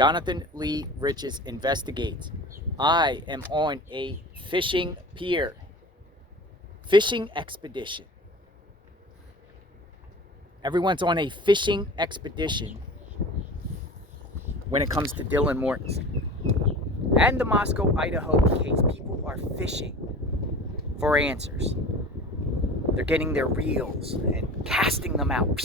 Jonathan Lee Riches investigates. I am on a fishing pier, fishing expedition. Everyone's on a fishing expedition when it comes to Dylan Mortensen. And the Moscow, Idaho case, people are fishing for answers. They're getting their reels and casting them out.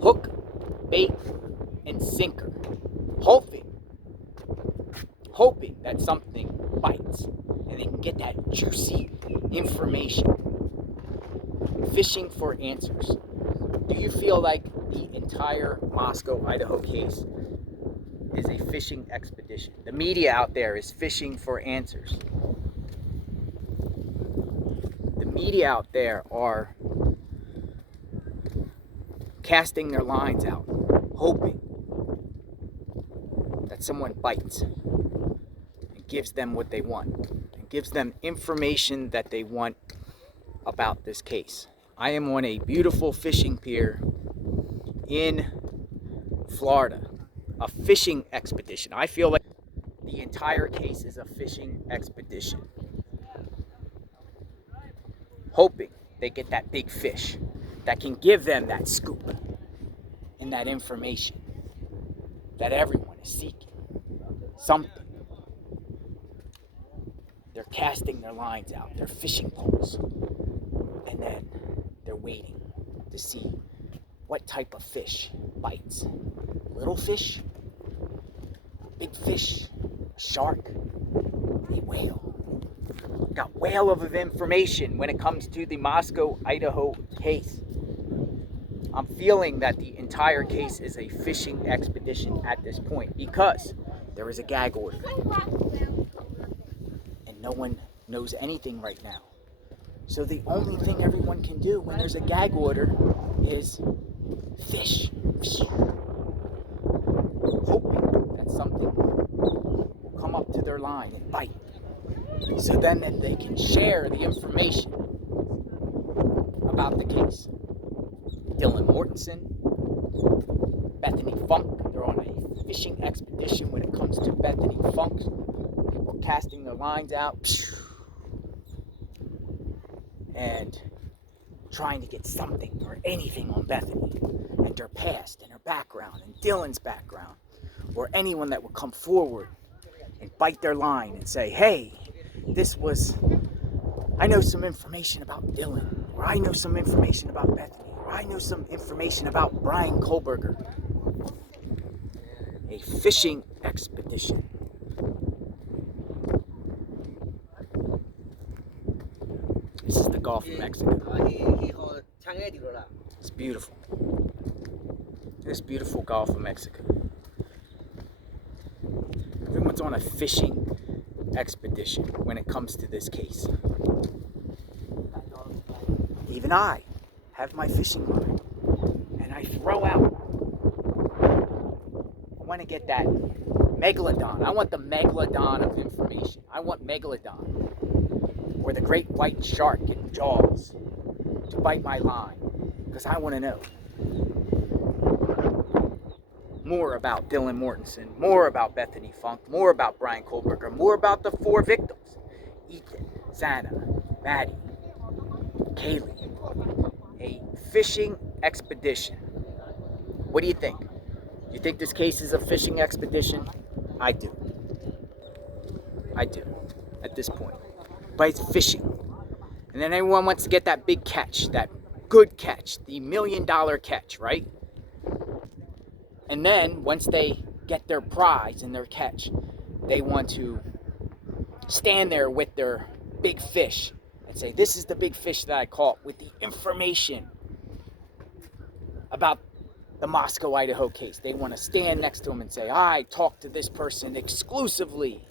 Hook, bait, and sinker. Hoping that something bites and they can get that juicy information. Fishing for answers. Do you feel like the entire Moscow, Idaho case is a fishing expedition? The media out there is fishing for answers. The media out there are casting their lines out, hoping that someone bites and gives them what they want, and gives them information that they want about this case. I am on a beautiful fishing pier in Florida, a fishing expedition. I feel like the entire case is a fishing expedition, hoping they get that big fish that can give them that scoop and that information that everyone is seeking. Something. They're casting their lines out, their fishing poles, and then they're waiting to see what type of fish bites. Little fish, big fish, a shark, a whale. Got whale of information when it comes to the Moscow, Idaho case. I'm feeling that the entire case is a fishing expedition at this point because there is a gag order. And no one knows anything right now. So the only thing everyone can do when there's a gag order is fish. Hoping that something will come up to their line and bite. So then they can share the information about the case. Dylan Mortensen, Bethany Funk, they're on a fishing expedition when it comes to Bethany Funk. People casting their lines out and trying to get something or anything on Bethany and her past and her background and Dylan's background, or anyone that would come forward and bite their line and say, hey, I know some information about Dylan, or I know some information about Bethany, or I know some information about Bryan Kohberger. A fishing expedition. This is the Gulf of Mexico. It's beautiful. This beautiful Gulf of Mexico. Everyone's on a fishing expedition when it comes to this case. Even I have my fishing line and I throw out. I want to get that megalodon. I want the megalodon of information. I want megalodon or the great white shark in Jaws to bite my line because I want to know more about Dylan Mortensen, more about Bethany Funk, more about Bryan Kohberger, more about the 4 victims. Ethan, Xana, Maddie, Kaylee. A fishing expedition. What do you think? Do you think this case is a fishing expedition? I do. At this point. But it's fishing. And then everyone wants to get that big catch, that good catch, the $1 million catch, right? And then once they get their prize and their catch, they want to stand there with their big fish and say, this is the big fish that I caught, with the information about the Moscow, Idaho case. They want to stand next to them and say, I talked to this person exclusively,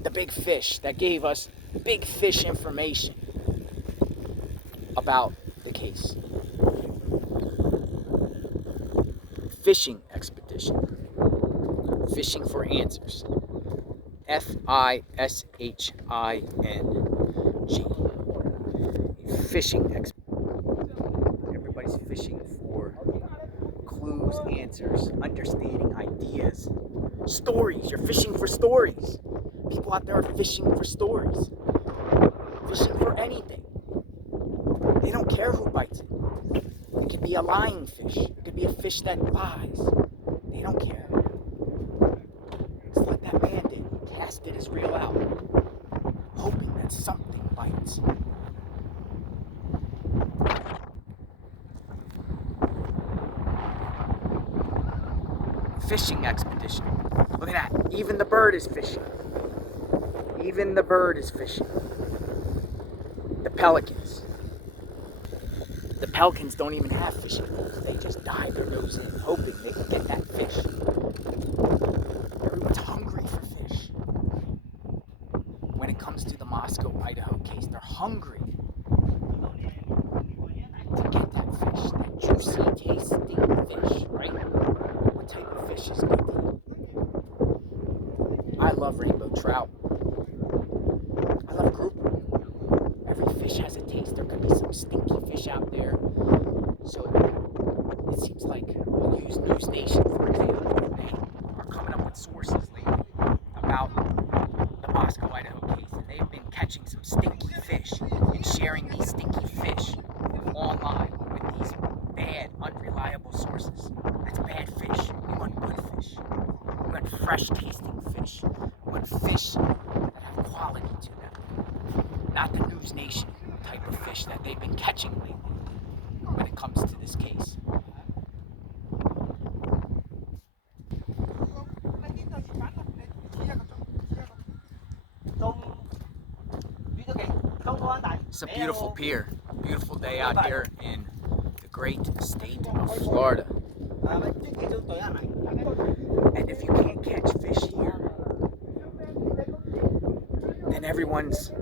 the big fish that gave us big fish information about the case. Fishing expedition. Fishing for answers. F-I-S-H-I-N-G. Fishing expedition. Everybody's fishing for clues, answers. answers, understanding ideas, stories. You're fishing for stories. People out there are fishing for stories, fishing for anything. They don't care who bites it. It could be a lying fish. It could be a fish that lies. They don't care. It's like that man did. He casted his reel out, hoping that something bites. Fishing expedition. Look at that. Even the bird is fishing. Even the bird is fishing. The pelicans. The pelicans don't even have fishing poles. They just dive their nose in, hoping they can get that fish. Everyone's hungry for fish. When it comes to the Moscow, Idaho case, they're hungry to get that fish, that juicy, tasting fish, right? What type of fish is good to eat? I love rainbow trout. I love grouper. Every fish has a taste. There could be some stinky fish out there. So it seems like we'll use News Nation, for example. They are coming up with sources lately about the Moscow, Idaho case. And they've been catching some stinky fish and sharing these stinky fish online with these bad, unreliable sources. That's bad fish. We want good fish. We want fresh tasting fish. We want fish that have quality to them. Not the News Nation type of fish that they've been catching lately when it comes to this case. It's a beautiful pier, beautiful day out here in the great state of Florida. And if you can't catch fish here, then everyone's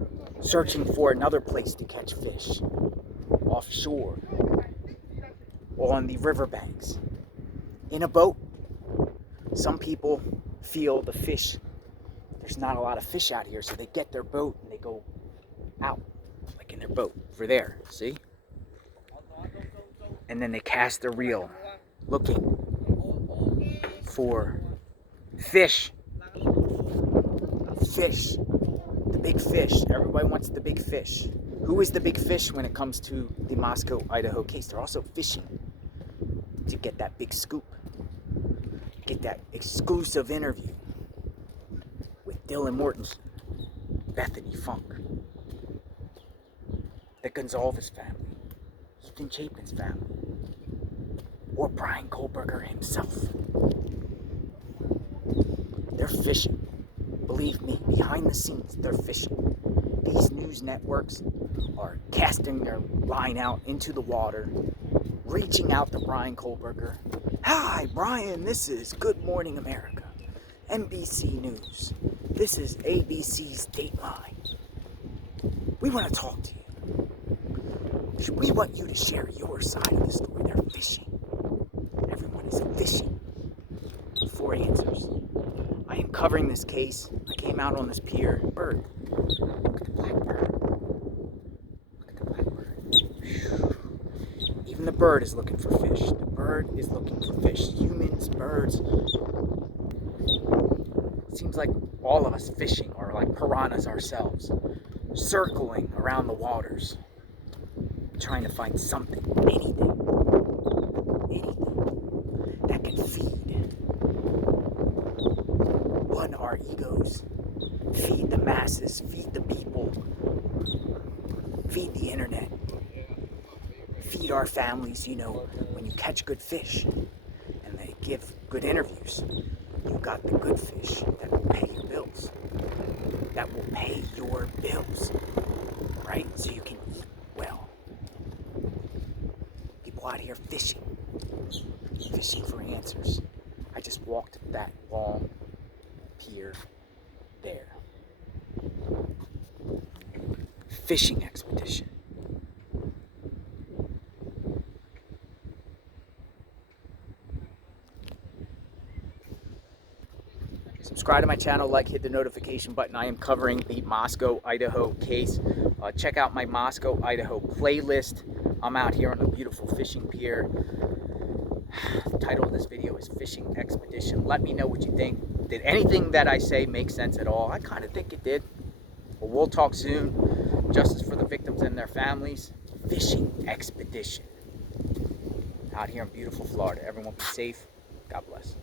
searching for another place to catch fish, offshore, or on the riverbanks, in a boat. Some people feel the fish, there's not a lot of fish out here, so they get their boat and they go out, like in their boat, over there, see? And then they cast their reel, looking for fish. Fish. The big fish. Everybody wants the big fish. Who is the big fish when it comes to the Moscow, Idaho case? They're also fishing to get that big scoop. Get that exclusive interview with Dylan Mortensen, Bethany Funk, the Gonzalez family, Ethan Chapin's family, or Bryan Kohberger himself. They're fishing. Believe me, behind the scenes, they're fishing. These news networks are casting their line out into the water, reaching out to Bryan Kohberger. Hi, Bryan, this is Good Morning America, NBC News. This is ABC's Dateline. We want to talk to you. We want you to share your side of the story. They're fishing. Everyone is fishing for answers. I am covering this case. I came out on this pier. Bird. Look at the blackbird. Look at the blackbird. Even the bird is looking for fish. The bird is looking for fish. Humans, birds. It seems like all of us fishing are like piranhas ourselves, circling around the waters, trying to find something, anything that can feed our egos, feed the masses, feed the people, feed the internet, feed our families. You know, when you catch good fish and they give good interviews, you got the good fish that will pay your bills, that will pay your bills, right? So you can eat well. People out here fishing for answers. I just walked that long pier there. Fishing expedition. Subscribe to my channel, hit the notification button. I am covering the Moscow, Idaho case. Check out my Moscow, Idaho playlist. I'm out here on a beautiful fishing pier. The title of this video is Fishing Expedition. Let me know what you think. Did anything that I say make sense at all? I kind of think it did. But we'll talk soon. Justice for the victims and their families. Fishing Expedition. Out here in beautiful Florida. Everyone be safe. God bless.